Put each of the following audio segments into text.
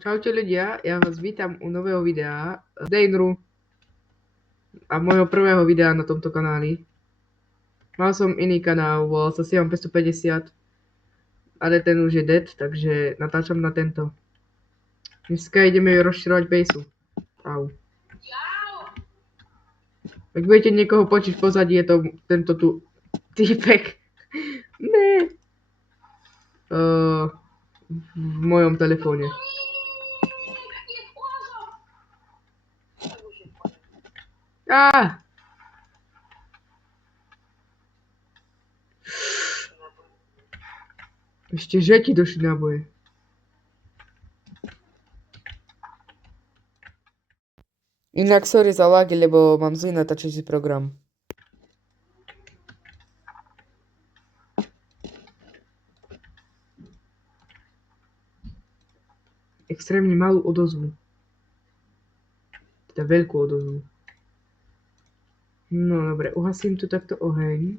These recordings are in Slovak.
Čaute ľudia, ja vás vítam u nového videa z Dejnru a môjho prvého videa na tomto kanáli. Mal som iný kanál, volal sa Siam 550, ale ten už je dead, takže natáčam na tento. Dneska ideme rozširovať baseu. Au. Ak budete niekoho počuť v pozadí, je to tento tu týpek. Ne. V mojom telefóne. Ešte že ti došli náboje. Inak sorry za lagy, lebo mám zlý natáčací program. Extrémne malú odozvu. Teda veľkú odozvu. No dobre, uhasím tu takto oheň.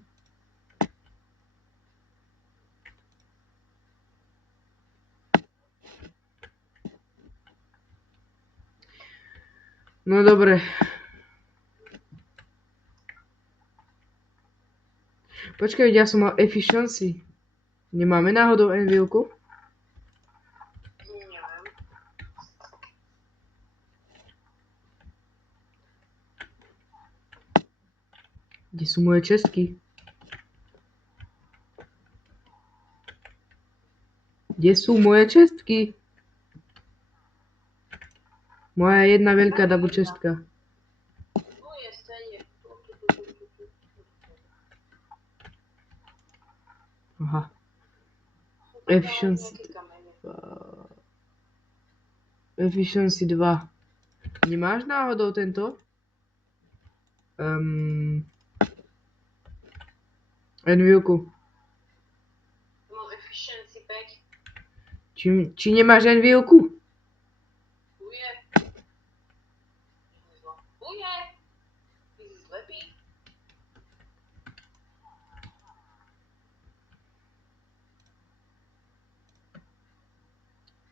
No dobre. Počkaj, ja som mal efficiency. Nemáme náhodou Envilku? Neviem. Kde sú moje čestky? Kde sú moje čestky? Moja jedna veľká double čestka. Tu je stejne. Tu. Aha. Sú tam Efficiency. nejaké kamene. Efficiency 2. Nemáš náhodou tento? Envilku. Mám efficiency 5. Či nemáš Envilku? Tu je. Tu je. Ty si slepý?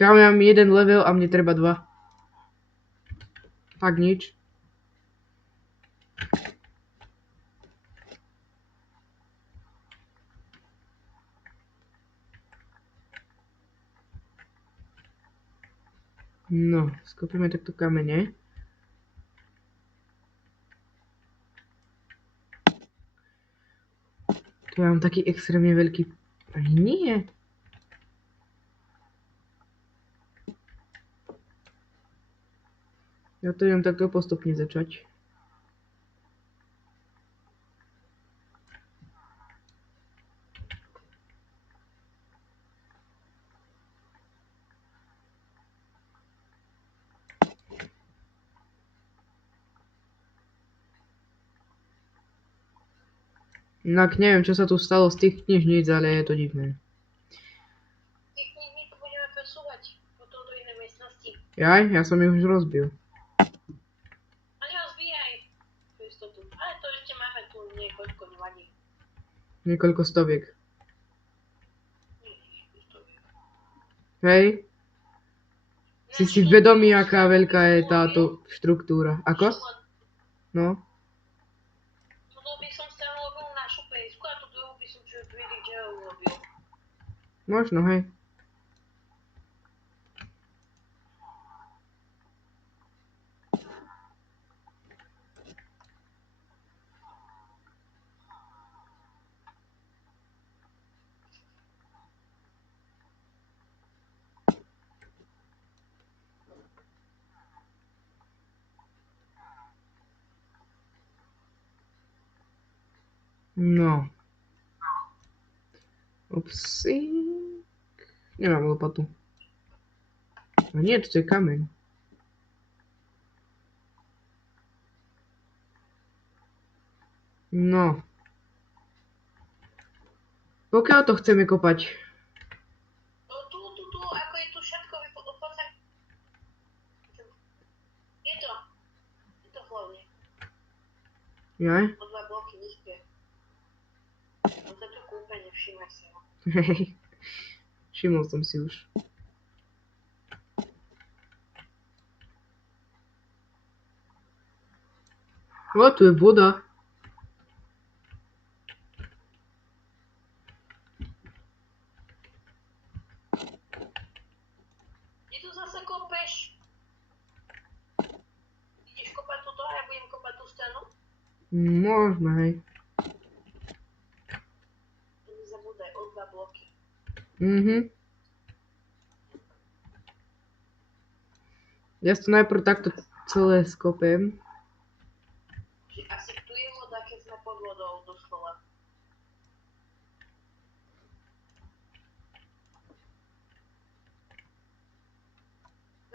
Ja mám jeden level a mne treba 2. Tak nič. No, skopíme takto kamene. Tu ja mám taký extrémne veľký... Ani nie. Ja to idem takto postupne začať. Inak neviem, čo sa tu stalo z tých knižníc, ale je to divné. Tie knihy tu budeme presúvať do touto inej miestnosti. Jaj, ja som ich už rozbil. A nerozbíjaj. Tú istotu. Ale to ešte máme tu niekoľko, nevadí. Niekoľko stoviek. Vidíš, to je. Hej? Si vedomý, aká veľká je táto štruktúra. Ako? No. Toto by som sa robil našu pejsku a tú druhú by som video urobil. Možno, hej. No. Upsík. Nemám lopatu. No nie, to je kameň. No. Pokiaľ to chceme kopať? Tu, ako je tu všetko podsať. Je to hlavne. Jaj? O 2 bloky nižšie. On sa tu kúpe, nevšimaj si ho. Hej. Všimol som si už. O, tu je voda. Kde tu zase kopeš? Ideš kopať túto a ja budem kopať tú stenu? Môžeme, hej. To mi zabúdaj o 2 bloky. Ja si to najprv takto celé skopem. Že asi tu je voda, keď sme pod vodou doslova.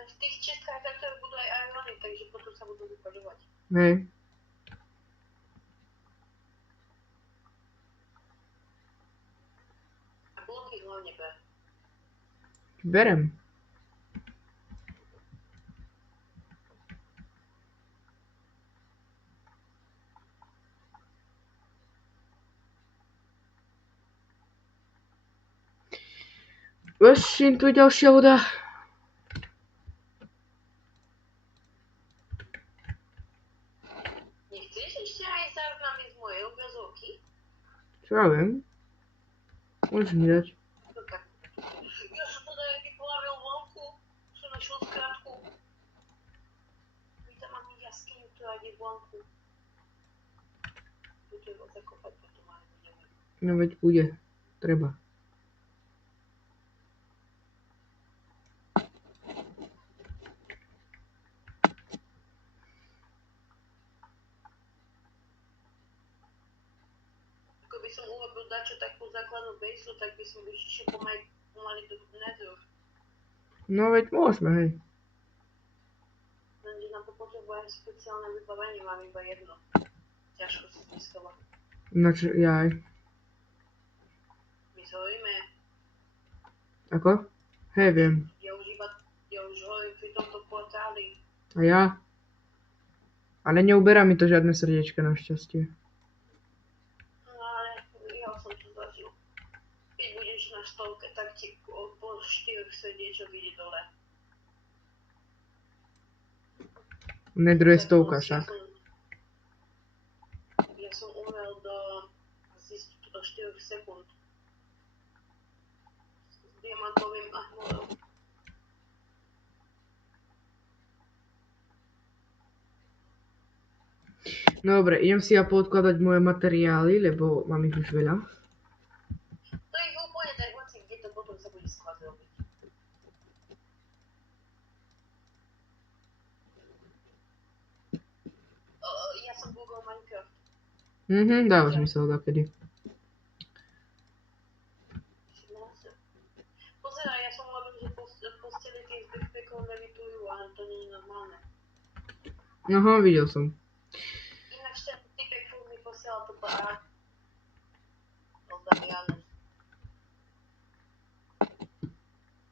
V tých čistkách takto budú aj irony, takže potom sa budú vypaľovať. Hej. A bloky hlavne ber. Berem. Vaším, tu je ďalšia voda. Nechceš ešte aj záznamy z mojej obrazovky? Čo ja viem? Môžeš mi dať. No tak. Ja som teda aj vyplavil vonku, som našiel skratku. My tam máme jaskyňu, ktorá ide vonku. Tu treba zakopať, potom aj budeme. No veď bude. Treba. Ako by som urobil dačo takú základnú bejsu, tak by som ešte pomaly do Netheru. No veď môžeme, hej. Lenže na to potrebujem špeciálne vybavenie, mám iba jedno. Ťažko si získala. Ináč, jaj. My zhojíme. Ako? Hej, viem. Ja už hojím pri tomto portáli. A ja? Ale neuberá mi to žiadne srdiečka, našťastie. No ale ja som to zažil. Keď budeš na 100, tak ti po 4 srdiečok ide dole. Nedru je 100 však. Ja som umrel do 4 sekúnd. S diamantovým armorom. No dobre, idem si ja poodkladať moje materiály, lebo mám ich už veľa. To je úplne tak hoci, kde to potom sa bude sklad robiť. Ja som Google Minecraft. Dáva zmysel takedy. Pozeraj, ja som hovoril, že posteli tých backpackov levitujú, ale to nie je normálne. Aha, videl som. Ináč ten typek furt mi posielal to pár. Od Damianu.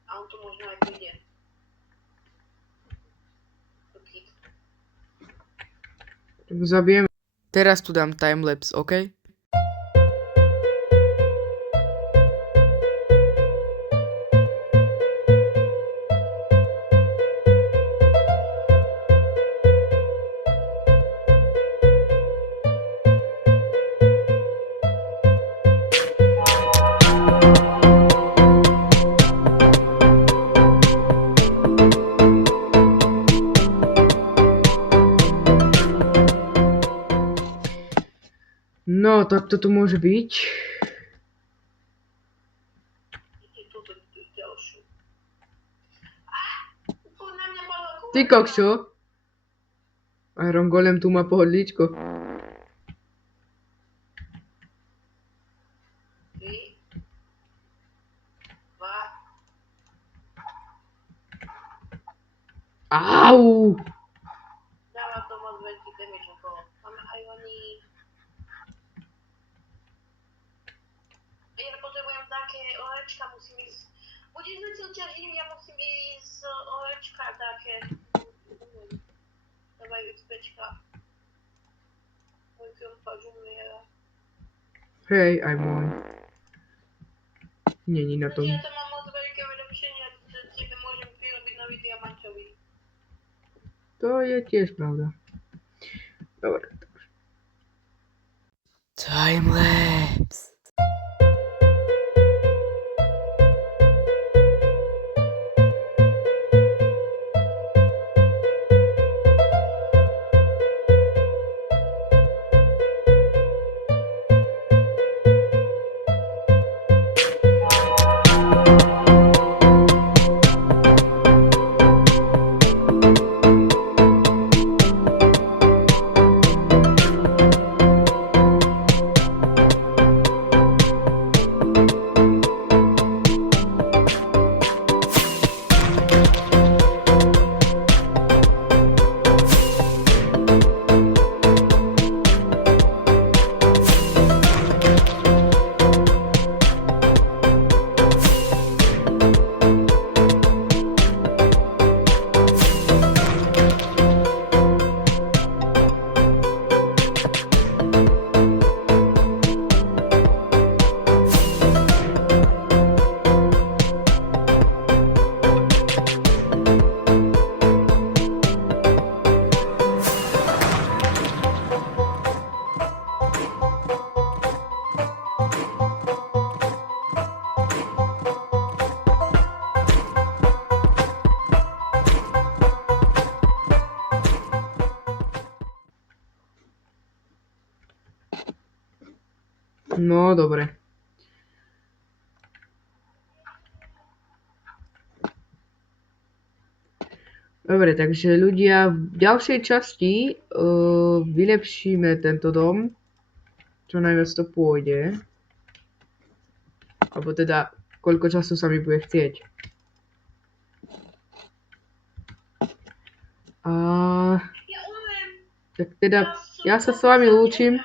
A on tu možno aj príde. To kit. Tak zabijem. Teraz tu dám timelapse, OK? No, tak to tu môže byť. Ide túto ďalšiu. To na mňa padla kúra. Ty kokšo. Iron Golem tu má pohodlíčko. 3, 2. Au! Dáva to moc veľký damage okolo. Máme irony. Ja potrebujem také orečka, musím ísť. Budeš zatiaľ ťažím, ja musím ísť orečka také. Dávaj XPčka. Môj krompa žumiera. Hej, aj môj. Není na tom. Ja to mám moc veľké vylepšenia, že tebe môžem vyrobiť nový diamantový. To je tiež pravda. Dobre, Timelapse. No, dobre. Dobre, takže ľudia, v ďalšej časti vylepšíme tento dom, čo najviac to pôjde. Alebo teda, koľko času sa mi bude chcieť. A Ja umiem. tak teda, ja sa s vami lúčim.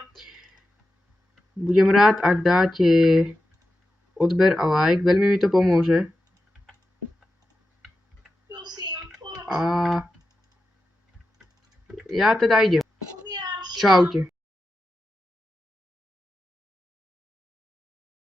Budem rád, ak dáte odber a like, veľmi mi to pomôže. Prosím, A ja teda idem. umiem. Čaute.